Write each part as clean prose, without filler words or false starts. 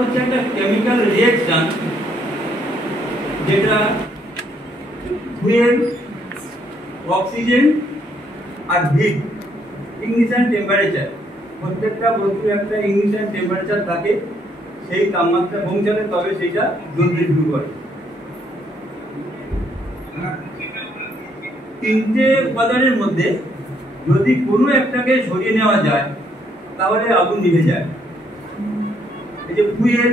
হচ্ছে একটা chemical reaction যেটা ফুয়েল, অক্সিজেন আর হিট, ইগনিশন টেম্পারেচার, প্রত্যেকটা বস্তুর একটা ইগনিশন টেম্পারেচার থাকে, সেই তাপমাত্রা পৌঁছালে তবে সেটা জ্বলতে শুরু করে। তিনটে উপাদানের মধ্যে যদি কোনো একটাকে সরিয়ে নেওয়া যায় তাহলে আগুন নিভে যায়। এই যে ফুয়েল,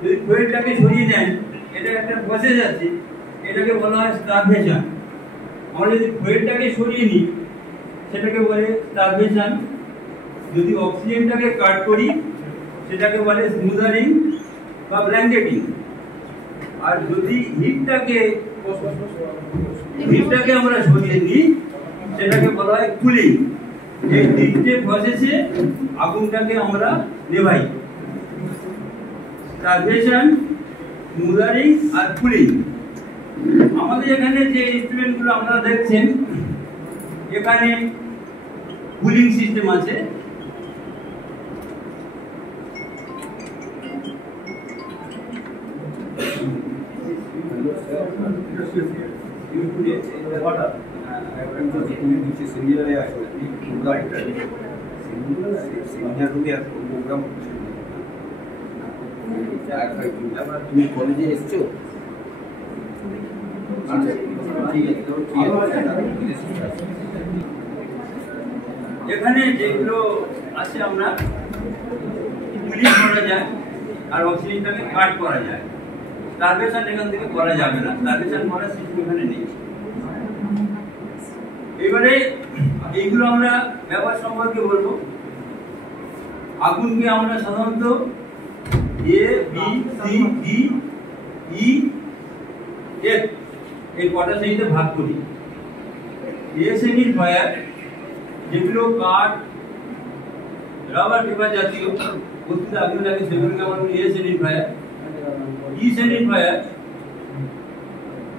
যদি ফুয়েলটাকে সরিয়ে নেন, এটা একটা প্রসেস আছে, এটাকে বলা হয় স্টারভেশন। আমরা যদি ফুয়েলটাকে সরিয়ে নিই সেটাকে বলে স্টারভেশন। যদি অক্সিজেনটাকে কাট করি সেটাকে বলে স্মুদারিং বা ব্ল্যাঙ্কেটিং। আর যদি হিটটাকে আমরা সরিয়ে নিই সেটাকে বলা হয় কুলিং। এই তিনটে প্রসেসে আগুনটাকে আমরা নেভাই, স্টারভেশন, স্মুদারিং আর কুলিং। আমাদের এখানে যে ইনস্ট্রুমেন্টগুলো আপনারা দেখছেন, এখানে কুলিং সিস্টেম আছে। তুমি কলেজে এসছো? এখানে যেগুলো আছে আমরা কুলিং করা যায় আর অক্সিজেনটাকে কাট করা যায়। স্টারভেশন এখান থেকে করা যাবে না, স্টারভেশন করার সিস্টেম এখানে নেই। এবারে এইগুলো আমরা ব্যবহার সম্পর্কে বলবো। আগুনকে আমরা সাধারণত এ, বি, সি, ডি, ই, এফ এই কটা শ্রেণীতে ভাগ করি। এ শ্রেণীর ফায়ার, যেগুলো কাঠ, রাবার পেপার জাতীয় বস্তুতে আগুন লাগে, সেগুলোকে আমরা বলি এ শ্রেণীর ফায়ার। ই শ্রেণীর ফায়ার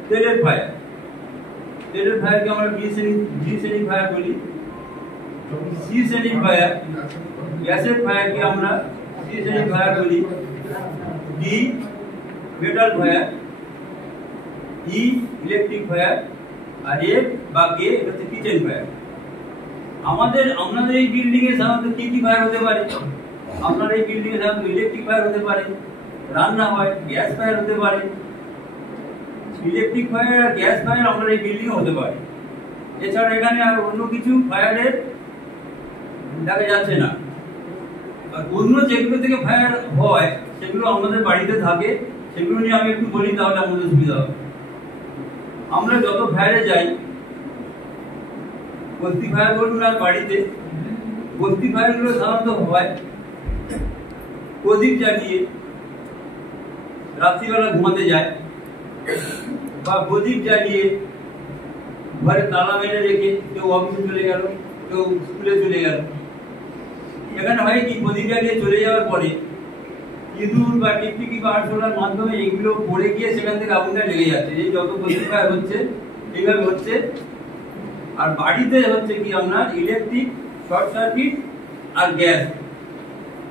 তেলের ফায়ার, তেলের ফায়ারকে আমরা বি শ্রেণীর ফায়ার বলি। সি শ্রেণীর ফায়ার, গ্যাসের ফায়ারকে আমরা সি শ্রেণীর ফায়ার বলি। ডি মেটাল ফায়ার, ই ইলেকট্রিক ফায়ার, আর এফ বা কে এটা হচ্ছে কিচেন ফায়ার। আপনাদের এই বিল্ডিং এ সাধারণত কি ফায়ার হতে পারে? আপনার এই বিল্ডিং এ সাধারণত ইলেকট্রিক ফায়ার হতে পারে, রান্না হয়, গ্যাস ফায়ার হতে পারে। ইলেকট্রিক ফায়ার আর গ্যাস ফায়ার আপনার এই বিল্ডিং এ হতে পারে। এছাড়া এখানে আর অন্য কিছু ফায়ারের দেখা যাচ্ছে না। আর অন্য যেগুলো থেকে ফায়ার হয় সেগুলো আমাদের বাড়িতে থাকে, সেগুলো নিয়ে আমি একটু বলি, তাহলে আমাদের সুবিধা হবে। আমরা যত ফায়ারে যাই, বস্তি ফায়ার বলুন আর বাড়িতে, বস্তি ফায়ারগুলো সাধারণত হয় প্রদীপ জ্বালিয়ে রাত্রিবেলা ঘুমাতে যায়, বা প্রদীপ জ্বালিয়ে ঘরে তালা মেরে রেখে কেউ অফিসে চলে গেল, কেউ স্কুলে চলে গেল। এখানে হয় কি, প্রদীপ জ্বালিয়ে চলে যাওয়ার পরে ইঁদুর বা টিকটিকি বা আরশোলার মাধ্যমে এগুলো পড়ে গিয়ে সেখান থেকে আগুনটা লেগে যাচ্ছে। এই যত প্রদীপ ফায়ার হচ্ছে এইভাবে হচ্ছে। আর বাড়িতে হচ্ছে কি, আমরা ইলেকট্রিক, শর্ট সার্কিট আর গ্যাস,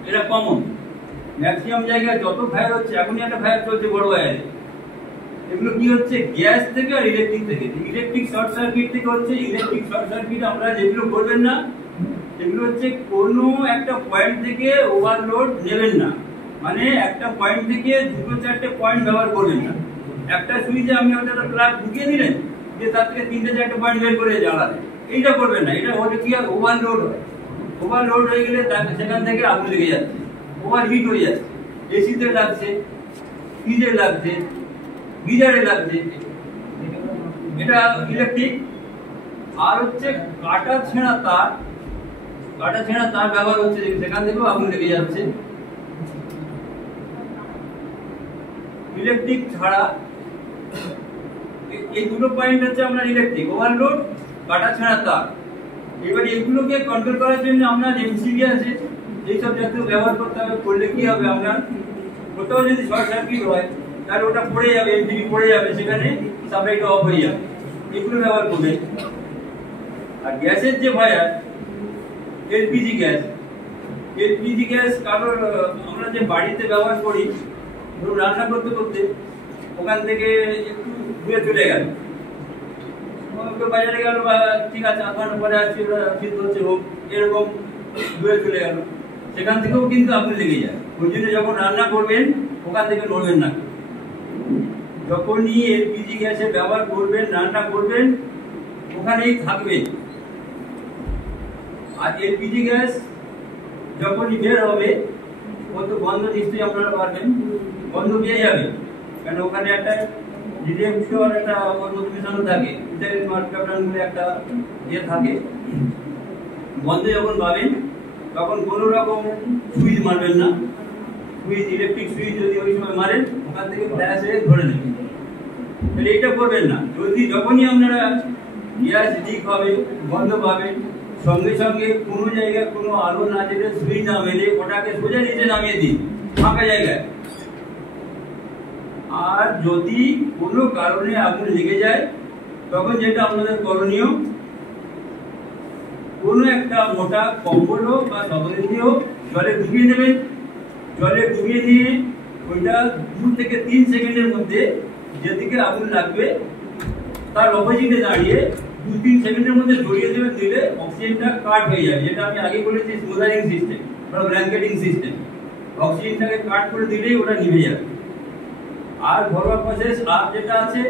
এটা কমন। ম্যাক্সিমাম জায়গায় যত ফায়ার হচ্ছে, এখনই একটা ফায়ার চলছে বড় বাজারে, এগুলো কি হচ্ছে গ্যাস থেকে আর ইলেকট্রিক থেকে। ইলেকট্রিক শর্ট সার্কিট থেকে হচ্ছে। ইলেকট্রিক শর্ট সার্কিট আমরা যেগুলো করবেন না সেগুলো হচ্ছে কোনো একটা পয়েন্ট থেকে ওভারলোড নেবেন না, মানে একটা পয়েন্ট থেকে দুটো চারটে পয়েন্ট ব্যবহার করবেন না। একটা সুইচে আপনি একটা প্লাগ ঢুকিয়ে দিলেন, যে তার থেকে তিনটে চারটে পয়েন্ট বের করে জ্বালালেন, এইটা করবেন না। এটা হলে কি আর ওভারলোড হয়। ওভারলোড হয়ে গেলে সেখান থেকে আগুন লেগে যাচ্ছে, ওভারহিট হয়ে যাচ্ছে। এসিতে লাগছে, ফ্রিজে লাগছে, গিজারে লাগছে, এটা ইলেকট্রিক। আর হচ্ছে কাটা ছেঁড়া তার, কাটা ছেঁড়া তার ব্যবহার হচ্ছে, সেখান থেকেও আগুন লেগে যাচ্ছে। ইলেকট্রিক ছাড়া এই দুটো পয়েন্ট হচ্ছে আপনার ইলেকট্রিক, ওভারলোড, কাটা ছেঁড়া তার। এবার এগুলোকে কন্ট্রোল করার জন্য আপনার এমসিবি আছে, এইসব জাতীয় ব্যবহার করতে হবে। করলে কি হবে, আপনার কোথাও যদি শর্ট সার্কিট হয় তাহলে ওটা পড়ে যাবে, এমসিবি পড়ে যাবে, সেখানে সাপ্লাইটা অফ হয়ে যাবে। এগুলো ব্যবহার করবে। আর গ্যাসের যে fire, LPG gas, LPG gas কারোর আমরা যে বাড়িতে ব্যবহার করি, ধরুন রান্না করতে করতে ওখান থেকে একটু দূরে চলে গেল, বাজারে গেল বা ঠিক আছে আধ ঘন্টা পরে আসছে, ওরা সিদ্ধ হচ্ছে হোক, এরকম দূরে চলে গেল, সেখান থেকেও কিন্তু আগুন লেগে যায়। ওই জন্য যখন রান্না করবেন ওখান থেকে নড়বেন না। যখনই এলপিজি গ্যাসে ব্যবহার করবেন, রান্না করবেন, ওখানেই থাকবেন। আর এলপিজি গ্যাস যখনই বের হবে, ও তো গন্ধ নিশ্চয়ই আপনারা পারবেন, গন্ধ পেয়ে যাবে, কারণ ওখানে একটা ডিটেক্টর একটা ওর মধ্যে মেশানো থাকে, একটা ইয়ে থাকে। গন্ধ যখন পাবেন তখন কোনো রকম সুইচ মারবেন না। সুইচ, ইলেকট্রিক সুইচ যদি ওই সময় মারেন, ওখান থেকে ফ্ল্যাশ হয়ে ধরে নেবেন। তাহলে এটা করবেন না। যদি যখনই আপনারা গ্যাস লিক হবে, গন্ধ পাবেন, সঙ্গে সঙ্গে কোনো জায়গায় কোনো আলো না যেতে, সুইচ না মেলে ওটাকে সোজা নিচে নামিয়ে দিন ফাঁকা জায়গায়। আর যদি কোনো কারণে আগুন লেগে যায়, তখন যেটা আপনাদের করণীয়, কোনো একটা মোটা কম্বল হোক বা শতরঞ্জি হোক জলে ডুবিয়ে দেবেন। জলে ডুবিয়ে দিয়ে ওইটা 2 থেকে 3 সেকেন্ডের মধ্যে যেদিকে আগুন লাগবে তার অপোজিটে দাঁড়িয়ে 2-3 সেকেন্ডের মধ্যে জড়িয়ে দেবেন। দিলে অক্সিজেনটা কাট হয়ে যাবে, যেটা আমি আগে বলেছি স্মুদারিং সিস্টেম বা ব্ল্যাঙ্কেটিং সিস্টেম। অক্সিজেনটাকে কাট করে দিলেই ওটা নিভে যাবে। আর ঘরোয়া প্রসেস আর যেটা আছে,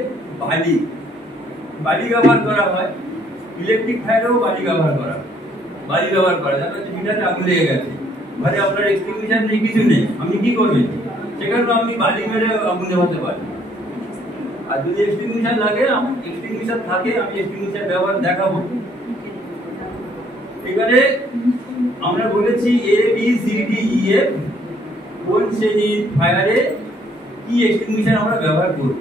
বালি ব্যবহার করা হয়, ইলেকট্রিক ফায়ারেও বালি ব্যবহার করা যায়। মিটারে আগুন লেগে গেছে, মানে আপনার এক্সটিংগুইশার নেই, কিছু নেই, আপনি কি করবেন? সেখানে আপনি বালি মেরে আগুন নেভাতে পারেন। আর যদি এক্সটিংগুইশার লাগে, এক্সটিংগুইশার থাকে, আমি এক্সটিংগুইশার ব্যবহার দেখাবো। এবারে আমরা বলেছি ABCDEF কোন শ্রেণীর ফায়ারে কি এক্সটিংগুইশার আমরা ব্যবহার করব।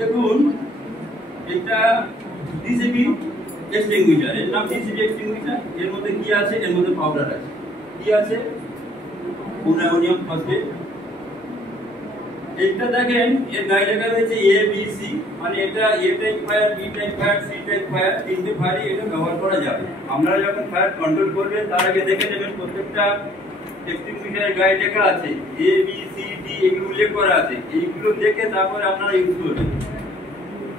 দেখুন, এটা ডিসিবি এক্সটিংগুইশার, এর নাম ডিসিবি এক্সটিংগুইশার। এর মধ্যে কি আছে? এর মধ্যে পাউডার আছে। কি আছে? Ammonium phosphate. এটা দেখেন, এর গায়ে লেখা রয়েছে ABC, মানে এটা A type fire, B type fire, C type fire, তিনটে ফায়ারই এটা ব্যবহার করা যাবে। আপনারা যখন ফায়ার কন্ট্রোল করবেন তার আগে দেখে নেবেন প্রত্যেকটা এক্সটিংগুইশারের গায়ে লেখা আছে ABCD, এগুলো উল্লেখ করা আছে। এইগুলো দেখে তারপরে আপনারা ইউজ করবেন।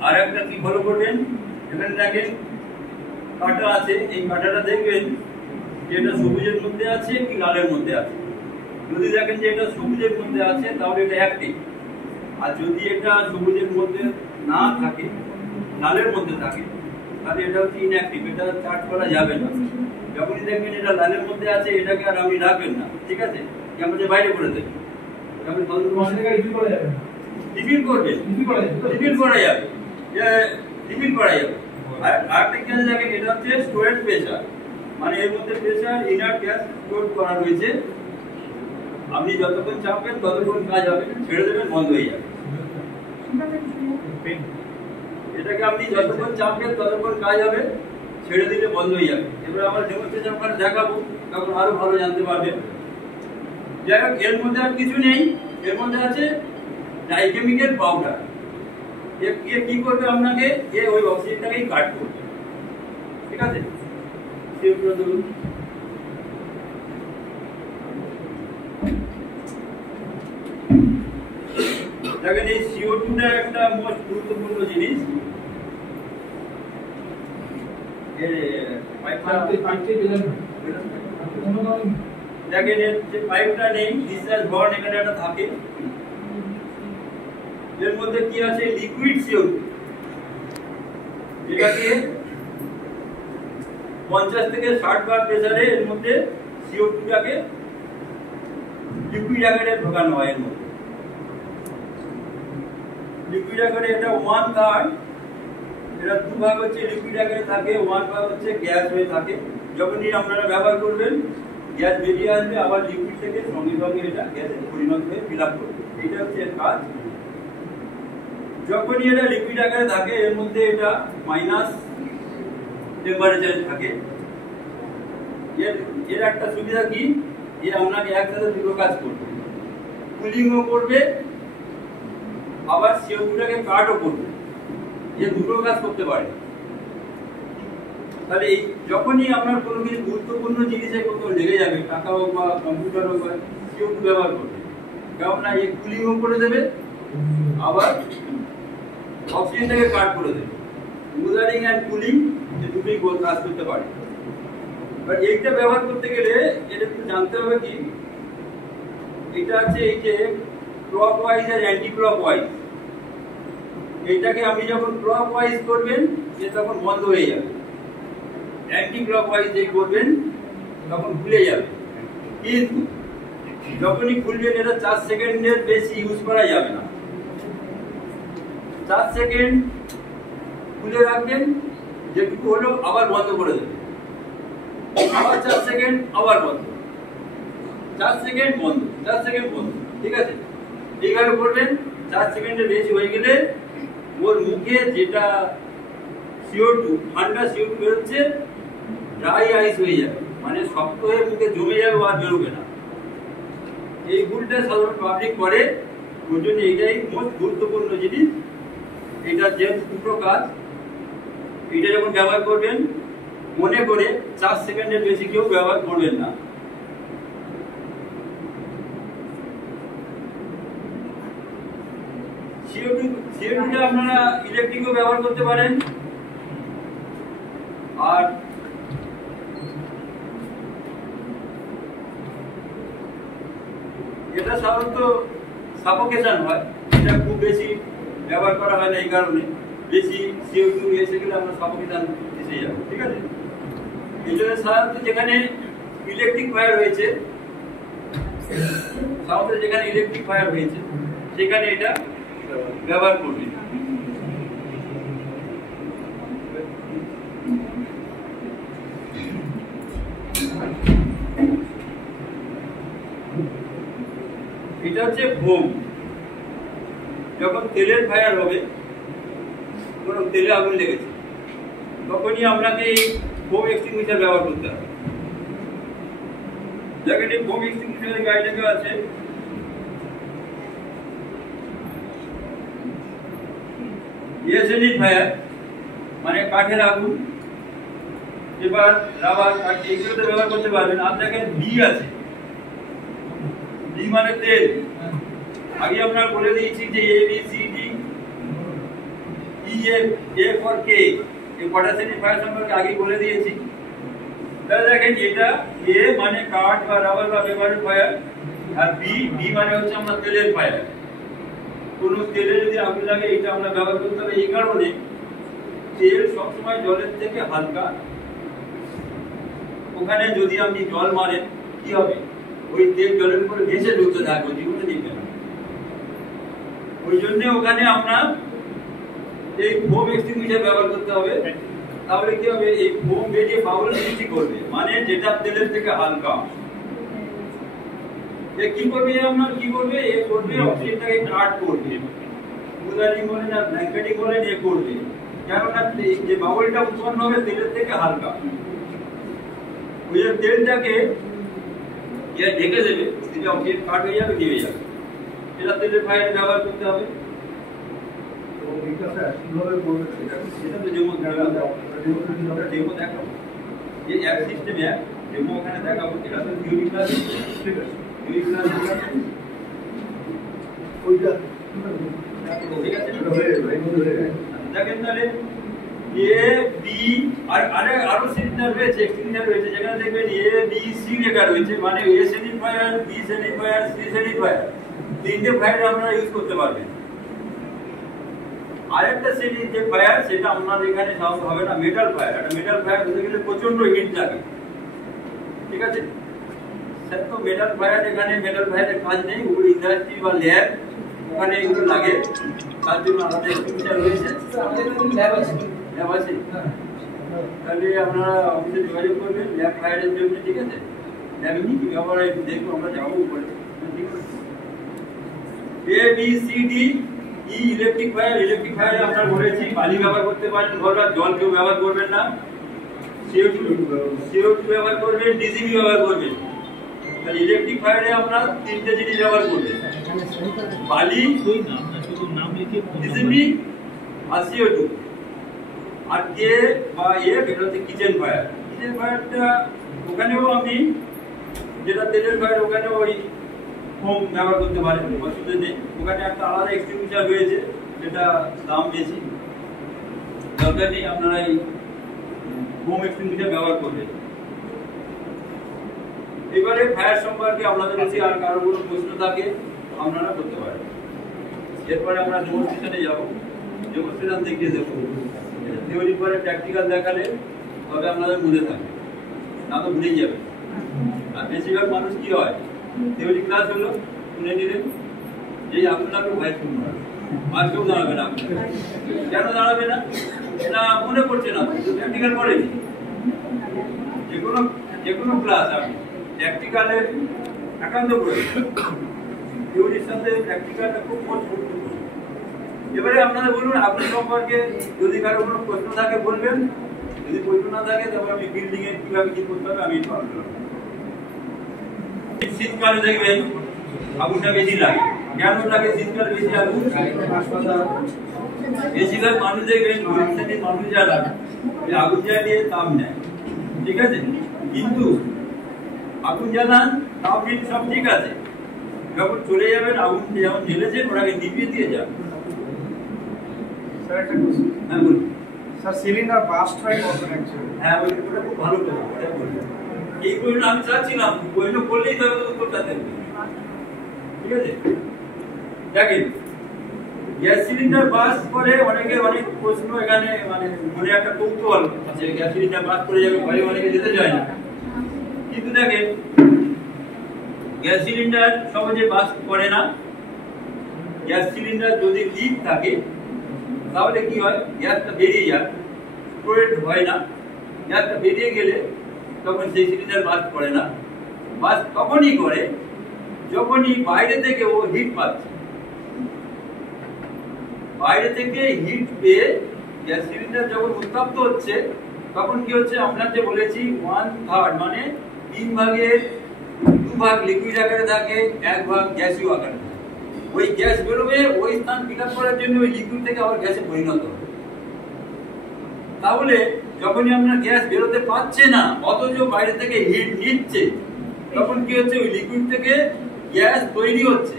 আর একটা কি ফলো করবেন, এখানে দেখেন কাঁটা আছে, এই কাঁটাটা দেখবেন যে এটা সবুজের মধ্যে আছে কি লালের মধ্যে আছে। যদি দেখেন যে এটা সবুজের মধ্যে আছে, তাহলে এটা অ্যাক্টিভ। আর যদি এটা সবুজের মধ্যে না থাকে, লালের মধ্যে থাকে, তাহলে এটা হচ্ছে ইনঅ্যাক্টিভ, এটা চার্জ করা যাবে না। যখনই দেখবেন এটা লালের মধ্যে আছে, এটাকে আর আপনি রাখবেন না, ঠিক আছে? ক্যাম্পাসের বাইরে করে দেবেন। রিফিল করবেন, রিফিল করা যাবে, রিফিল করা যাবে। আর আরেকটা গ্যাস দেখেন, এটা হচ্ছে স্টোরেজ প্রেসার, মানে এর মধ্যে প্রেসার ইনার গ্যাস স্টোর করা রয়েছে। আপনি যতক্ষণ চাপবেন ততক্ষণ কাজ হবে, ছেড়ে দেবেন বন্ধ হয়ে যাবে। এটাকে আপনি যতক্ষণ চাপবেন ততক্ষণ কাজ হবে, ছেড়ে দিলে বন্ধ হয়ে যাবে। এবার আমরা ডেমনস্ট্রেশন করে দেখাবো, তখন আরো ভালো জানতে পারবেন। যাই হোক, এর মধ্যে আর কিছু নেই, এর মধ্যে আছে ডাইকেমিক্যাল পাউডার। এ কি করবে আপনাকে? ওই অক্সিজেনটাকেই কাট করবে, ঠিক আছে? দেখেন, এই CO2টা একটা মোস্ট গুরুত্বপূর্ণ জিনিস। দেখেন, এর যে পাইপটা নেই, ডিসচার্জ বর্ন এখানে একটা থাকে। এর মধ্যে কি আছে? লিকুইড CO2, যেটাকে 50 থেকে 60 বার প্রেসারে এর মধ্যে CO2টাকে লিকুইড আকারে ঢোকানো হয়। এর মধ্যে লিকুইড আকারে এটা 1/3, এটা 2 ভাগ হচ্ছে লিকুইড আকারে থাকে, 1 ভাগ হচ্ছে গ্যাস হয়ে থাকে। যখনই আপনারা ব্যবহার করবেন, গ্যাস বেরিয়ে আসবে, আবার লিকুইড থেকে সঙ্গে সঙ্গে এটা গ্যাসে পরিণত হয়ে ফিল আপ করবে। এটা হচ্ছে এর কাজ। যখনই এটা লিকুইড আকারে থাকে, এর মধ্যে এটা টেম্পারেচারে থাকে। এর একটা সুবিধা কি, যে আপনাকে একসাথে দুটো কাজ করবে, কুলিংও করবে আবার CO2টাকে কাটও করবে, যে দুটো কাজ করতে পারে। তাহলে যখনই আপনার কোনো কিছু গুরুত্বপূর্ণ জিনিসে কোথাও লেগে যাবে, টাকা হোক বা কম্পিউটার হোক, বা CO2 ব্যবহার করবে, কেননা এই কুলিংও করে দেবে আবার অক্সিজেনটাকে কাট করে দেবে। কুলারিং অ্যান্ড কুলিং এই দুটোই কাজ করতে পারে। এবার এইটা ব্যবহার করতে গেলে এটা একটু জানতে হবে কি, এটা আছে এই যে ক্লকওয়াইজ আর অ্যান্টি ক্লকওয়াইজ। এইটাকে আপনি যখন ক্লকওয়াইজ করবেন সে তখন বন্ধ হয়ে যাবে, অ্যান্টি ক্লকওয়াইজ যে করবেন তখন খুলে যাবে। কিন্তু যখনই খুলবেন এটা 4 সেকেন্ডের বেশি ইউজ করা যাবে না। 4 সেকেন্ড খুলে রাখবেন, যেটুকু হলো আবার বন্ধ করে দেবেন, আবার 4 সেকেন্ড আবার বন্ধ, 4 সেকেন্ড বন্ধ, 4 সেকেন্ড বন্ধ। ঠিক আছে, এইভাবে করবেন। 4 সেকেন্ডের বেশি হয়ে গেলে ওর মুখে যেটা CO2 ঠান্ডা CO2 বেরোচ্ছে ড্রাই আইস হয়ে যাবে, মানে শক্ত হয়ে মুখে জমে যাবে, আর বেরোবে না। এই ভুলটা সাধারণ পাবলিক করে, ওই জন্য এইটাই মোস্ট গুরুত্বপূর্ণ জিনিস। এটা যে দুটো কাজ, এটা যখন ব্যবহার করবেন মনে করে 4 সেকেন্ডের বেশি কেউ ব্যবহার করবেন না। CO2টা আপনারা ইলেকট্রিকও ব্যবহার করতে পারেন, আর এটা সাধারণত সাফোকেশন হয়, এটা খুব বেশি ব্যবহার করা হয় না, এই কারণে বেশি CO2 এসে গেলে আমরা সাফোকেশন এসে যাবে। ঠিক আছে, এই জন্য সাধারণত যেখানে ইলেকট্রিক ফায়ার হয়েছে, সাধারণত যেখানে ইলেকট্রিক ফায়ার হয়েছে সেখানে এটা ব্যবহার করবে। এটা হচ্ছে ফোম। যখন তেলের ফায়ার হবে, কোনো তেলে আগুন লেগেছে, তখনই আপনাকে এই ফোম এক্সটিংগুইশার ব্যবহার করতে হবে। দেখেন এই ফোম এক্সটিংগুইশারের গাইডে আছে ফায়ার, মানে কাঠের আগুন, এবার রাবার, এগুলোতে ব্যবহার করতে পারবেন। আর দেখেন বি আছে, বি মানে তেল। আগে আপনার বলে দিয়েছি যে ABCD E for K, এই কটা শ্রেণীর ফায়ার সম্পর্কে আগে বলে দিয়েছি। তাহলে দেখেন এটা A মানে কাঠ বা রাবার বা পেপারের ফায়ার, আর বি মানে হচ্ছে আমরা তেলের ফায়ার। কোন তেলে যদি আগুন লাগে এটা আমরা ব্যবহার করতে হবে। এই কারণে তেল সবসময় জলের থেকে হালকা, ওখানে যদি আপনি জল মারেন কি হবে, ওই তেল জলের উপরে ভেসে ঢুকতে থাকবে, জীবনে দিবে না। ওই জন্য ওখানে আপনার এই ফোম এক্সটিংগুইশার ব্যবহার করতে হবে। তাহলে কি হবে, এই ফোম বেরিয়ে বাবল সৃষ্টি করবে, মানে যেটা তেলের থেকে হালকা। এ কি করবে, আপনার কি করবে, এ করবে অক্সিজেনটাকে কাট করবে, কুলারিং বলে না ব্ল্যাঙ্কেটিং বলে এ করবে, কেননা যে বাবলটা উৎপন্ন হবে তেলের থেকে হালকা, ওই তেলটাকে ঢেকে দেবে, যেটা অক্সিজেন কাট হয়ে যাবে, নিয়ে যাবে। এটা তেলের ফায়ার ব্যবহার করতে হবে। সেটা তো যেমন ডেমো দেখাবো, যে এক সিস্টেমে ডেমো ওখানে দেখাবো। এটা তো থিওরি ক্লাস, ঠিক আছে, থিওরি ক্লাস ওইটা ঠিক আছে। দেখেন তাহলে এ বি আর আরো সিগন্যাল রয়েছে, এক্সটিংশন রয়েছে, যেখানে দেখবেন ABC লেখা রয়েছে, মানে A শ্রেণীর ফায়ার, B শ্রেণীর ফায়ার, C শ্রেণীর ফায়ার, তিনটে ফায়ার আপনারা ইউজ করতে পারবেন। আরেকটা শ্রেণীর যে ফায়ার, সেটা আপনাদের এখানে সাউন্ড হবে না, মেটাল ফায়ার। একটা মেটাল ফায়ার হতে গেলে প্রচন্ড হিট লাগে, ঠিক আছে। স্যার তো মেটাল ফায়ার, এখানে মেটাল ফায়ারের কাজ নেই, ওগুলো ইন্ডাস্ট্রি বা ল্যাব, ওখানে এগুলো লাগে, তার জন্য আলাদা এক্সটিংশন রয়েছে, ল্যাব আছে। তাহলে আপনারা অফিসে যোগাযোগ করবেন ল্যাব ফায়ারের জন্য, ঠিক আছে। ল্যাবে কি কি ব্যবহার হয় একটু দেখবো, আমরা যাবো উপরে, ঠিক আছে। ABCD E electric fire. Electric ফায়ারে আমরা বলেছি বালি ব্যবহার করতে পারেন, ঘরোয়া জল কেউ ব্যবহার করবেন না। CO2 ব্যবহার করবেন, ডিসিবি ব্যবহার করবেন। তাহলে ইলেকট্রিক ফায়ারে আমরা তিনটে জিনিস ব্যবহার করবেন, বালি, ডিসিবি আর CO2। আর কে বা এটা হচ্ছে কিচেন ফায়ার। কিচেন ফায়ারটা ওখানেও আপনি যেটা তেলের ফায়ার ওখানেও ওই ফোম ব্যবহার করতে পারেন, অসুবিধা নেই। ওখানে একটা আলাদা এক্সটিংগুইশার রয়েছে, যেটা দাম বেশি, দরকার নেই, আপনারা এই ফোম এক্সটিংগুইশার ব্যবহার করবেন। এবারে ফায়ার সম্পর্কে আপনাদের কাছে আর কারো কোনো প্রশ্ন থাকে আপনারা করতে পারেন। এরপরে আমরা ডেমনস্ট্রেশনে যাব। ডেমনস্ট্রেশন দেখিয়ে দেবো, থিওরি পরে প্র্যাকটিক্যাল দেখালে তবে আপনাদের মনে থাকবে, না তো ভুলেই যাবে। আর বেশিরভাগ মানুষ কি হয়, থিওরি ক্লাস হলো, শুনে নিলেন, যেই আগুন লাগবে ভয় শুনবে, আর কেউ দাঁড়াবে না। কেন দাঁড়াবে না? না মনে পড়ছে না, প্র্যাকটিক্যাল করেনি। যে কোনো ক্লাস আপনি প্র্যাকটিক্যালে একান্ত করে, থিওরির সাথে প্র্যাকটিক্যালটা খুব গুরুত্বপূর্ণ। এবারে আপনারা বলুন, আপনি সম্পর্কে যদি কারো কোনো প্রশ্ন থাকে বলবেন, যদি প্রশ্ন না থাকে তারপর আমি বিল্ডিং এ কিভাবে কি করতে হবে আমি বললাম। শীতকালে দেখবেন আগুনটা বেশি লাগে। কেন লাগে শীতকালে বেশি আগুন? বেশিরভাগ মানুষ দেখবেন গরিব শ্রেণীর মানুষ যারা আগুন জ্বালিয়ে তাপ নেয়, ঠিক আছে, কিন্তু আগুন জ্বালান তাপ দিন সব ঠিক আছে, যখন চলে যাবেন আগুন যেমন জ্বেলেছেন ওটাকে নিভিয়ে দিয়ে যান। স্যার একটা কোশ্চেন। হ্যাঁ বলুন। স্যার সিলিন্ডার বাস্ট হয় কখন অ্যাকচুয়ালি? হ্যাঁ ওটা খুব ভালো কথা, ওটা বলবেন। এই প্রশ্ন আমি চাচ্ছিলাম, প্রশ্ন করলেই তবে তো উত্তরটা দেবেন, ঠিক আছে। দেখেন গ্যাস সিলিন্ডার বাস্ট করে অনেকের অনেক প্রশ্ন এখানে, মানে মনে একটা কৌতূহল আছে, গ্যাস সিলিন্ডার বাস্ট করে যাবে, ঘরে অনেকে যেতে চায় না। কিন্তু দেখেন গ্যাস সিলিন্ডার সহজে বাস্ট করে না। গ্যাস সিলিন্ডার যদি লিক থাকে তাহলে কি হয়, গ্যাসটা বেরিয়ে যায়, স্টোরেজ হয় না। গ্যাসটা বেরিয়ে গেলে তখন সেই সিলিন্ডার বাস্ট করে না। বাস্ট তখনই করে যখনই বাইরে থেকে ও হিট পাচ্ছে। বাইরে থেকে হিট পেয়ে গ্যাস সিলিন্ডার যখন উত্তপ্ত হচ্ছে তখন কি হচ্ছে, আমরা যে বলেছি 1/3 মানে 3 ভাগের 2 ভাগ লিকুইড আকারে থাকে, 1 ভাগ গ্যাসীয় আকারে থাকে। ওই গ্যাস বেরোবে, ওই স্থান ফিল আপ করার জন্য ওই লিকুইড থেকে আবার গ্যাসে পরিণত হবে। তাহলে যখনই আপনার গ্যাস বেরোতে পারছে না অথচ বাইরে থেকে হিট নিচ্ছে, তখন কি হচ্ছে, ওই লিকুইড থেকে গ্যাস তৈরি হচ্ছে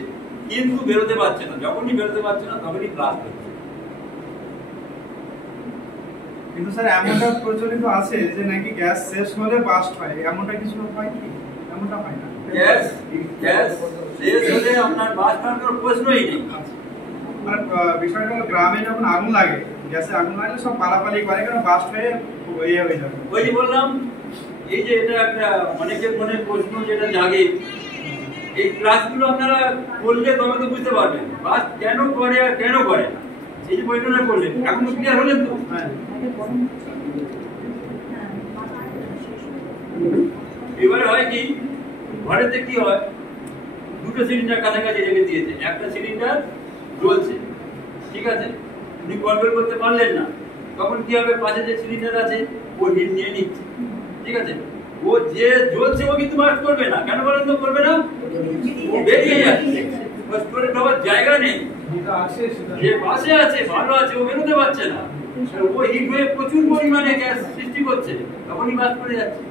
কিন্তু বেরোতে পারছে না। যখনই বেরোতে পারছে না তখনই ব্লাস্ট হচ্ছে। কিন্তু স্যার এমনটা প্রচলিত আছে যে নাকি গ্যাস শেষ হলে বাস্ট হয়, এমনটা কিছু হয় কি? এমনটা হয় না। গ্যাস শেষ হলে আপনার বাস্ট হওয়ার কোনো প্রশ্নই নেই। মানে বিষয়টা হলো গ্রামে যখন আগুন লাগে, গ্যাসে আগুন লাগলে সব পালাপালি করে, কারণ বাস্ট হয়ে ইয়ে হয়ে যাবে। ওই যে বললাম, এই যে এটা একটা অনেকের মনে প্রশ্ন যেটা জাগে, এই ক্লাসগুলো আপনারা করলে তবে তো বুঝতে পারবেন বাস্ট কেন করে আর কেন করে না। এই যে বইটা করলেন, এখন ক্লিয়ার হলেন তো? হ্যাঁ। এবারে হয় কি, ঘরেতে কি হয়, দুটো সিলিন্ডার কাছাকাছি রেখে দিয়েছে, একটা সিলিন্ডার জ্বলছে, ঠিক আছে, আপনি কন্ট্রোল করতে পারলেন না, তখন কি হবে, পাশে যে সিলিন্ডার আছে ও হিট নিয়ে নিচ্ছে, ঠিক আছে। ও যে জ্বলছে ও কিন্তু বাস্ট করবে না। কেন বলেন তো করবে না? ও বেরিয়ে যাচ্ছে, ও স্টোরে ঢোকার জায়গা নেই। যে পাশে আছে ভালো আছে, ও বেরোতে পারছে না, ও হিট হয়ে প্রচুর পরিমাণে গ্যাস সৃষ্টি করছে, তখনই বাস্ট করে যাচ্ছে।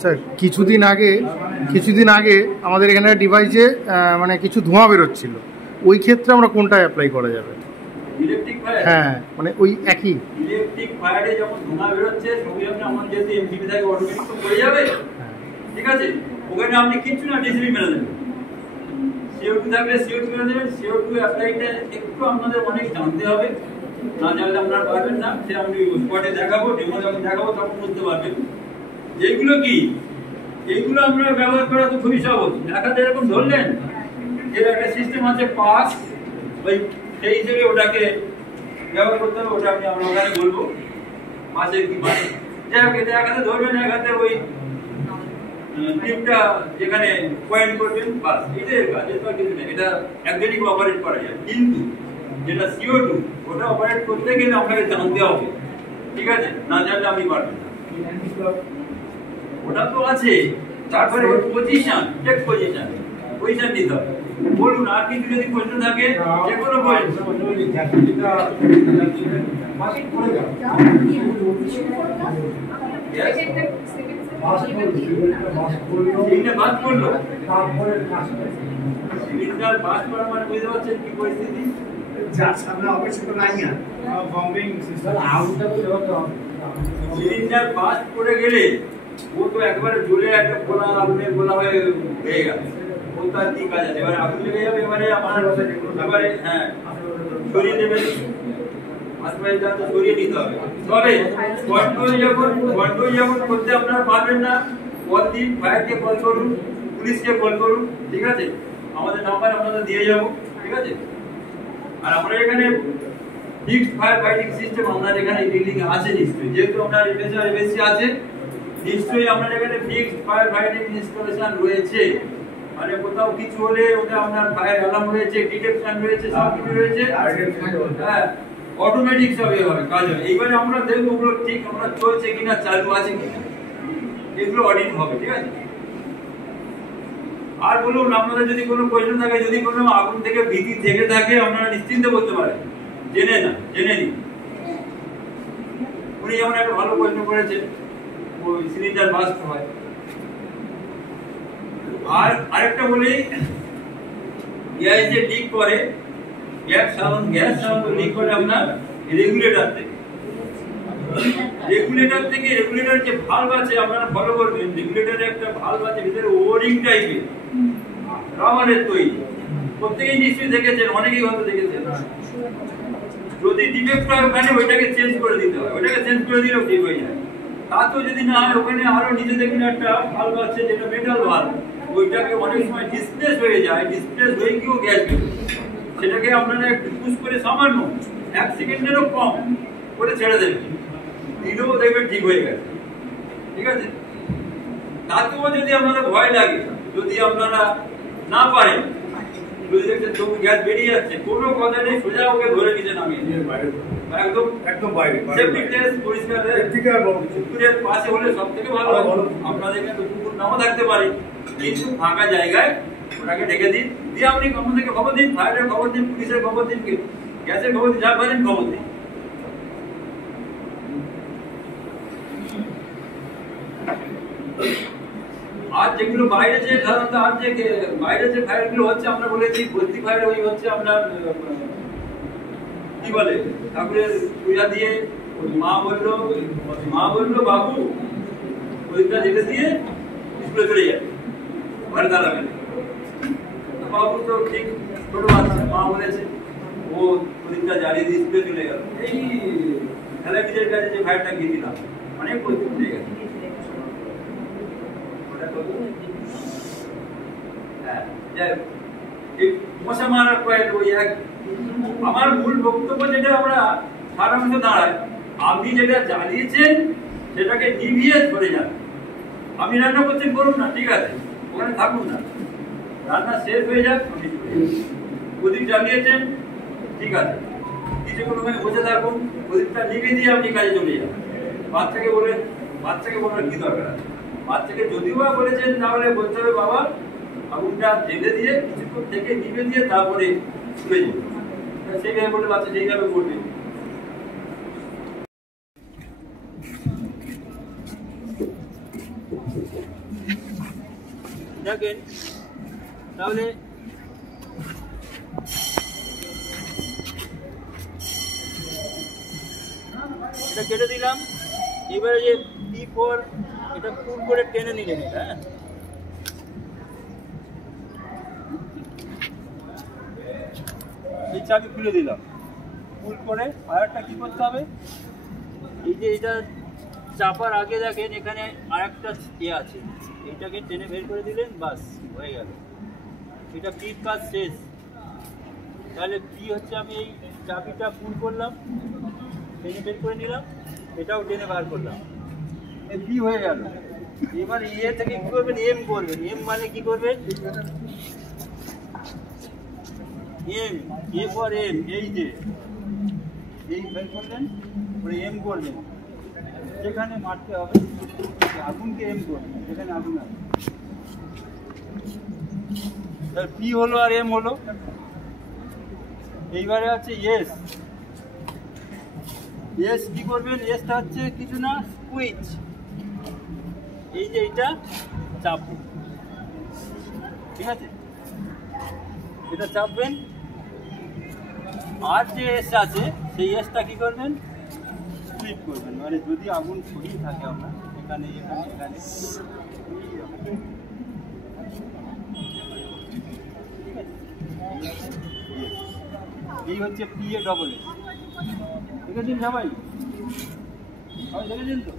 স্যার কিছুদিন আগে আমাদের এখানে ডিভাইসে মানে কিছু ধোঁয়া বেরোচ্ছিল, ওই ক্ষেত্রে আমরা কোনটা অ্যাপ্লাই করা যাবে? Electric fire? হ্যাঁ, মানে ওই একই। ইলেকট্রিক ফায়ারে যখন ধোঁয়া বেরোচ্ছে সঙ্গে সঙ্গে আমার যেহেতু এমসিবি থাকে অটোমেটিক তো পড়ে যাবে, ঠিক আছে। ওখানে আপনি কিচ্ছু না, ডিসিবি মেরে দেবেন। CO2 থাকলে CO2 মেরে দেবেন। CO2 অ্যাপ্লাইটা একটু আপনাদের অনেক জানতে হবে, না জানলে আপনারা পারবেন না। সে আমি স্পটে দেখাবো, ডেমো যখন দেখাবো তখন বুঝতে পারবেন। এইগুলো কি, এইগুলো আমরা ব্যবহার করা তো খুবই সহজ। দেখাতে এরকম ধরলেন, এর একটা সিস্টেম আছে পাস, ওই সেই হিসেবে ওটাকে ব্যবহার করতে হবে। ওটা আমি আমরা ওখানে বলবো পাশে কি পাশে, যাই হোক, এটা এক হাতে ধরবেন, এক হাতে ওই টিপটা যেখানে পয়েন্ট করবেন, বাস এটাই কাজ, এর কিছু নেই। এটা একদিনই অপারেট করা যায়, কিন্তু যেটা CO2 ওটা অপারেট করতে গেলে আপনাকে জানতে হবে ঠিক আছে, না জানলে আপনি পারবেন না। ওটা তো আছে, তারপরে পজিশন, টেক পজিশন দিতে হবে। বলুন আর কিছু যদি প্রশ্ন থাকে যে কোনো বলুন। বাদ করলো সিলিন্ডার বাদ করা মানে বুঝতে পারছেন কি পরিস্থিতি? যার সামনে অবশ্যই তো নাই আর বম্বিং সিস্টেম আউটটা তো হতো। সিলিন্ডার বাদ করে গেলে ও তো একবারে জ্বলে একটা গোলা আগুনে গোলা হয়ে গেল, ও তার কি কাজ আছে? এবারে আগুন লেগে যাবে, এবারে আমার এবারে হ্যাঁ সরিয়ে দেবেন, আশপাশটা তো সরিয়ে নিতে হবে। তবে কন্ট্রোল যখন করতে আপনারা পারবেন না, পরদিন ফায়ারকে কল করুন, পুলিশকে কল করুন, ঠিক আছে? আমাদের নাম্বার আপনাদের দিয়ে যাবো, ঠিক আছে? আর আমরা এখানে ফিক্সড ফায়ার ফাইটিং সিস্টেম আপনার এখানে বিল্ডিং আছে নিশ্চয়ই, যেহেতু আপনার বেশি আছে নিশ্চয়ই আপনার এখানে ফিক্সড ফায়ার ফাইটিং ইনস্টলেশন রয়েছে। মানে কোথাও কিছু হলে ওটা আপনার ফায়ার অ্যালার্ম রয়েছে, ডিটেকশন রয়েছে, সব কিছু রয়েছে। হ্যাঁ, অটোমেটিক সব এভাবে কাজ হবে। এইবারে আমরা দেখবো ওগুলো ঠিক আমরা চলছে কিনা, চালু আছে কিনা, এগুলো অডিট হবে, ঠিক আছে? আর বলুন আপনাদের যদি কোনো প্রশ্ন থাকে, যদি কোনো আগুন থেকে ভীতি থেকে থাকে, আপনারা নিশ্চিন্তে বলতে পারেন, জেনে নিন। উনি যেমন একটা ভালো প্রশ্ন করেছেন, ওই সিলিন্ডার বাস্ট হয়। আর আরেকটা বলি, গ্যাস যে লিক করে, গ্যাস সাউন্ড লিক করে আপনার রেগুলেটর থেকে রেগুলেটর যে ভালভ আছে আপনারা ফলো করবেন। রেগুলেটরে একটা ভালভ আছে ভিতরে ওয়ারিং টাইপের, রাবারের তৈরি, প্রত্যেকেই নিশ্চয়ই দেখেছেন, অনেকেই হয়তো দেখেছেন। যদি ডিফেক্ট হয় ওখানে ওইটাকে চেঞ্জ করে দিতে হয়, ওইটাকে চেঞ্জ করে দিলেও ঠিক হয়ে যায়। তাতেও যদি না হয়, ওখানে আরো নিচে দেখুন একটা ভালভ আছে যেটা মেটাল ভালভ, ওইটাকে অনেক সময় ডিসপ্লেস হয়ে যায়, ডিসপ্লেস হয়ে গিয়েও গ্যাস বেরোয়। সেটাকে আপনারা একটু পুশ করে সামান্য 1 সেকেন্ডেরও কম করে ছেড়ে দেবেন, দিলেও দেখবেন ঠিক হয়ে গেছে, ঠিক আছে? তাতেও যদি আপনাদের ভয় লাগে, যদি আপনারা না পারেন, যদি দেখছেন চোখ গ্যাস বেরিয়ে যাচ্ছে, কোনো কথা নেই, সোজা ওকে ধরে নিচে নামিয়ে একদম বাইরে সেফটি প্লেস পরিষ্কার পুকুরের পাশে হলে সব থেকে ভালো। আপনাদের এখানে তো পুকুর নাও থাকতে পারে, কিন্তু ফাঁকা জায়গায় ওটাকে ঢেকে দিন, দিয়ে আপনি আমাদেরকে খবর দিন, ফায়ারের খবর দিন, পুলিশের খবর দিন, গ্যাসের খবর দিন, যা পারেন খবর দিন। আর যেগুলো বাইরে যে সাধারণত আর যে বাইরে যে ফায়ার গুলো হচ্ছে, আমরা বলেছি ভর্তি ফায়ার ওই হচ্ছে আপনার কি বলে ঠাকুরের পূজা দিয়ে মা বললো বাবু ওইটা যেতে দিয়ে স্কুলে চলে যাবে, ঘরে দাঁড়াবে। বাবু তো ঠিক ছোট বাচ্চা, মা বলেছে, ও ওদিকটা জ্বালিয়ে দিয়ে স্কুলে চলে গেল। এই খেলাপিদের কাছে যে ফায়ারটা গিয়েছিলাম অনেক পরিস্থিতি হয়ে গেছে। মশা মারার কয়েক ওই এক, আমার মূল বক্তব্য যেটা আমরা সারাংশ দাঁড়ায়, আপনি যেটা জ্বালিয়েছেন সেটাকে নিভিয়ে সরে যান। আপনি রান্না করছেন, করুন না, ঠিক আছে, ওখানে থাকুন না, রান্না শেষ হয়ে যাক, প্রদীপ জ্বালিয়েছেন, ঠিক আছে, কিছুক্ষণ ওখানে বসে থাকুন, প্রদীপটা নিভিয়ে দিয়ে আপনি কাজে চলে যান। বাচ্চাকে বলার কি দরকার আছে? বাচ্চাকে যদিও বা বলেছেন, তাহলে বলতে হবে বাবা আগুনটা জেলে দিয়ে কিছুক্ষণ থেকে নিভে দিয়ে তারপরে ছুড়ে যাবে। সেইভাবে বলে বাচ্চা সেইভাবে করবে। দেখেন তাহলে এটা কেটে দিলাম। এবারে যে P4 এটা ফুল করে টেনে নিলেন, হ্যাঁ, এই চাবি খুলে দিলাম, ফুল করে ফায়ারটা কি করতে হবে, এই যে এটা চাপার আগে দেখেন এখানে আরেকটা আছে, এইটাকে টেনে বের করে দিলেন, বাস হয়ে গেল, এটা পির কাজ শেষ। তাহলে কি হচ্ছে, আমি এই চাবিটা ফুল করলাম, টেনে বের করে নিলাম, এটাও টেনে বার করলাম, এই পি হয়ে গেল। এবার এ থেকে কি করবেন, এম করবেন। এম মানে কি করবেন, এম, এ ফর এম, এই যে এই বের করলেন, এম করবেন, যেখানে মারতে হবে আগুনকে এম করবে, যেখানে আগুন আছে পি হলো আর এম হলো। এইবারে আছে এস। এস কি করবেন? এসটা হচ্ছে কিছু না, সুইচ। এই যে এইটা চাপবেন, ঠিক আছে, এটা চাপবেন। আর যে এস আছে সেই এসটা কি করবেন? ফ্লিপ করবেন। মানে যদি আগুন ছড়িয়ে থাকে আপনার এখানে এখানে এখানে, এই হচ্ছে পি এ ডবল এস। দেখেছেন সবাই? সবাই দেখেছেন তো?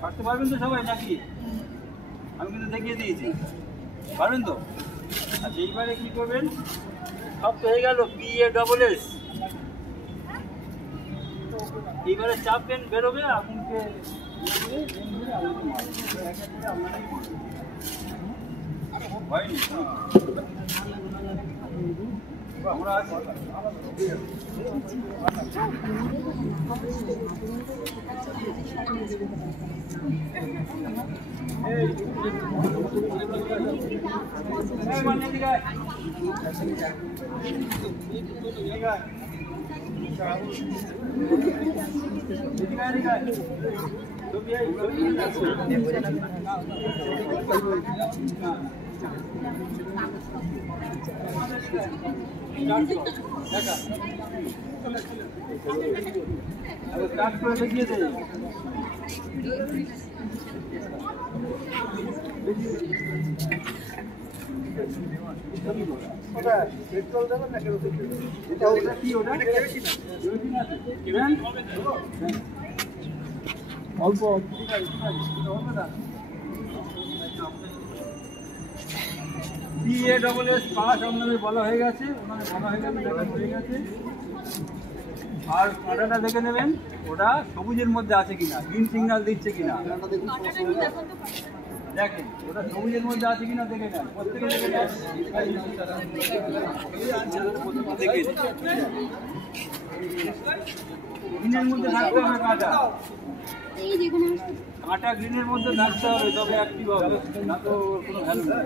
পারতে পারবেন তো সবাই নাকি? আমি কিন্তু দেখিয়ে দিয়েছি, পারবেন তো? আচ্ছা, এইবারে কি করবেন? সব তো হয়ে গেল, পি এ ডবল এস। এইবারে চাপবেন, বেরোবে, আগুনকে হয়নি আমরা আছি। দেখিয়ে দে। পেট্রোল দেবেন না কেরোসিন দেবেন? ওটা কি? ওটা অল্প PA ডবল এস পাস আপনাদের বলা হয়ে গেছে, হয়ে গেছে। আর কাঁটাটা দেখে নেবেন ওটা সবুজের মধ্যে আছে কিনা, গ্রিন সিগন্যাল দিচ্ছে কিনা দেখেন, ওটা সবুজের মধ্যে আছে কিনা দেখে নেন, প্রত্যেকে দেখে নেন। গ্রিনের মধ্যে থাকতে হবে কাঁটা, কাঁটা গ্রিনের মধ্যে থাকতে হবে, তবে অ্যাক্টিভ হবে, না তো কোনো ভ্যালু নেই।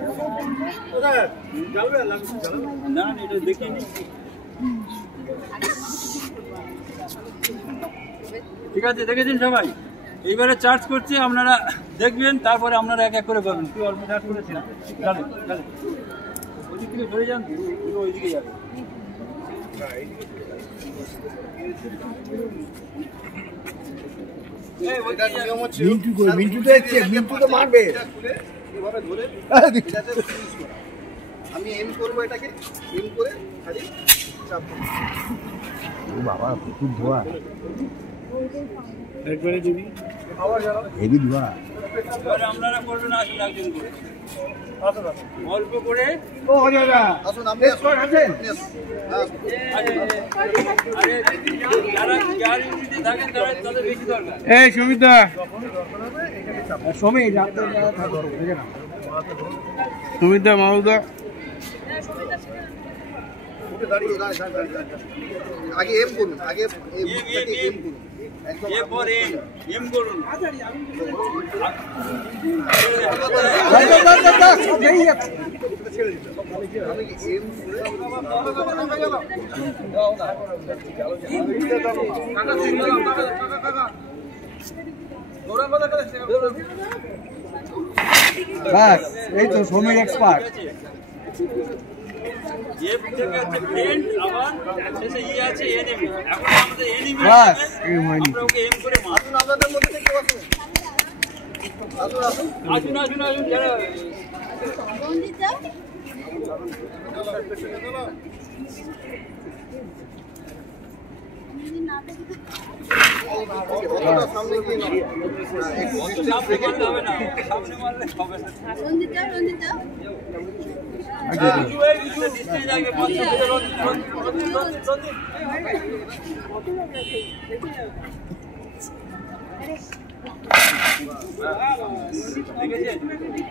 না এটা দেখিয়ে নিই। ঠিক আছে, দেখেছেন সবাই? এইবারে চার্জ করছে, আপনারা দেখবেন, তারপরে আপনারা এক এক করে করবেন। তুই অল্প চার্জ করেছেন, চলে ওই দিক থেকে সরে যান, ওই দিকে যাবে। আমি এম করবো, এটাকে এম করে খালি চাপ বাবা প্রচুর ধোয়া, একবারে দিবি হেভি ধোয়া। এবারে আপনারা করবেন, আসুন একজন করে, অল্প করে। আসুন, আপনি আছেন? আরে যারা যার ইউনিটে থাকেন তাদের বেশি দরকার। এই সুমিতা, সুমিতা মাহুদা, আগে এম করুন, আগে এম করুন, এরপর এম করুন। এই তো সমীর এক্সপার্ট। এফ থেকে হচ্ছে ফ্রেন্ড, আবার শেষে ই আছে এনিমি। এখন আমাদের এনিমি বাস, আমরা ওকে এম করে মারব। আপনাদের মধ্যে থেকে আসুন, আসুন, আসুন যারা সামনে গিয়ে সামনে মারলে হবে না, সামনে মারলে হবে না।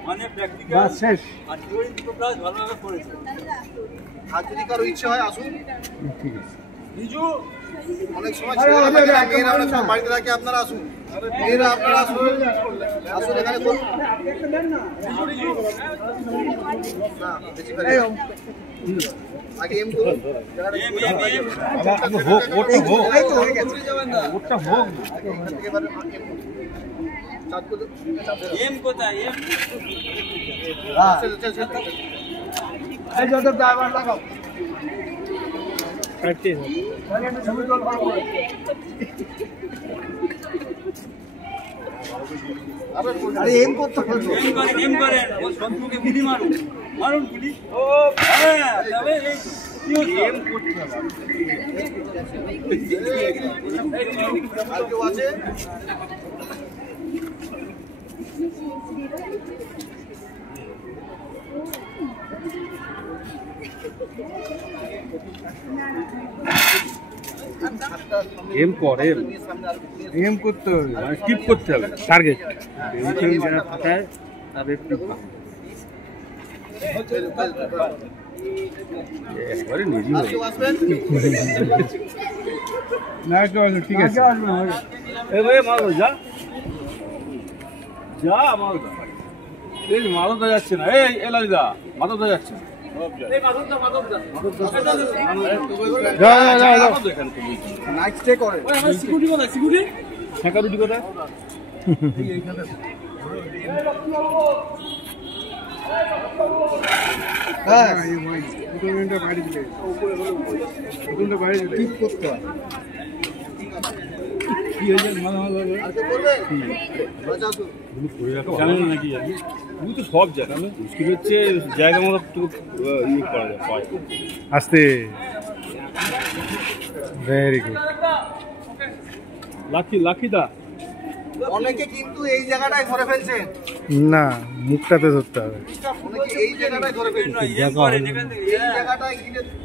মানে প্র্যাকটিক্যাল শেষ। আর থিওরি দুটো ক্লাস ভালোভাবে করেছে। আর যদি কারো ইচ্ছে হয় আসুন। ঠিক আছে। বিজু অনেক সময় ছেলেরা থাকে না, মেয়েরা অনেক সময় বাড়িতে থাকে, আপনারা আসুন, মেয়েরা আপনারা আসুন, আসুন এখানে করুন। না, বেশি করে। আগে এম করুন। এম কোথায় এম এই যত ড্রাইভার লাগাও আরে এম করতে হবে এম করেন ও শত্রুকে গুলি মারুন মারুন গুলি ও হ্যাঁ তবে এই কি এম করতে হবে আর কেউ আছে? এম কর এম করতে হবে মানে টিপ করতে হবে টার্গেট ফাটায় তাদের একবারে নিজে আর কেউ আসবেন? না ঠিক আছে এ ভাই মারো যা যা মারো এই মারো তো যাচ্ছে না এই এলাদা মারো তো যাচ্ছে না নাইট স্টে করে সিকিউরিটি কোথায় সিকিউরিটি সিকিউরিটি কোথায় হ্যাঁ বাইরে দিলে বাইরে দিলে ঠিক করতে হয় কি হয়েছে আর কেউ করবে? আচ্ছা, আসুন। জানেন নাকি তুমি তো সব জায়গা মুশকিল হচ্ছে জায়গা মতো একটু ইয়ে করা যায় পায় আস্তে ভেরি গুড লাকি দা অনেকে কিন্তু এই জায়গাটায় ধরে ফেলছেন, না মুখটাতে ধরতে হবে অনেকে এই জায়গাটায় ধরে ফেলছেন। এই জায়গাটায়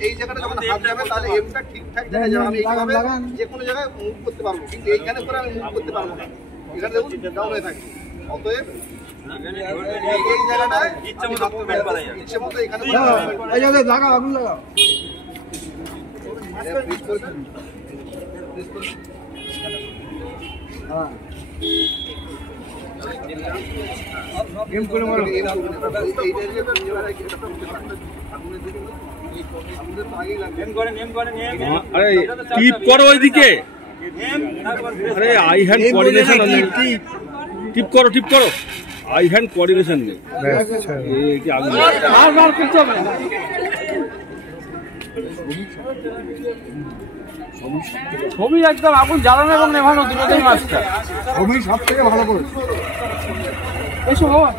এই জায়গাটা যখন হাত যাবে তাহলে এমটা ঠিকঠাক জায়গায় যাবে। আমি এইভাবে যে কোনো জায়গায় মুভ করতে পারবো, কিন্তু এইখানে করে আমি মুভ করতে পারবো না। এখানে দেখুন ডাউন হয়ে থাকে। অতএব এই জায়গাটায় ইচ্ছে মতো মুভমেন্ট করা যাবে, ইচ্ছে মতো এখানে এই জায়গায় লাগাও আগুন লাগাও হ্যাঁ এম করে মারো আরে টিপ করো ওইদিকে আরে আই হ্যান্ড কোঅর্ডিনেশন টিপ করো আই হ্যান্ড কোঅর্ডিনেশন নেই কি আগুন আর করতে হবে ছবি একদম আগুন জ্বালানো এবং নেভানো দুটোতেই মাস্টার ছবি সব থেকে ভালো করে এসো বাবা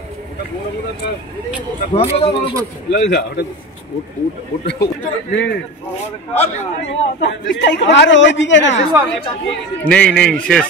আর ওইদিকে না নেই শেষ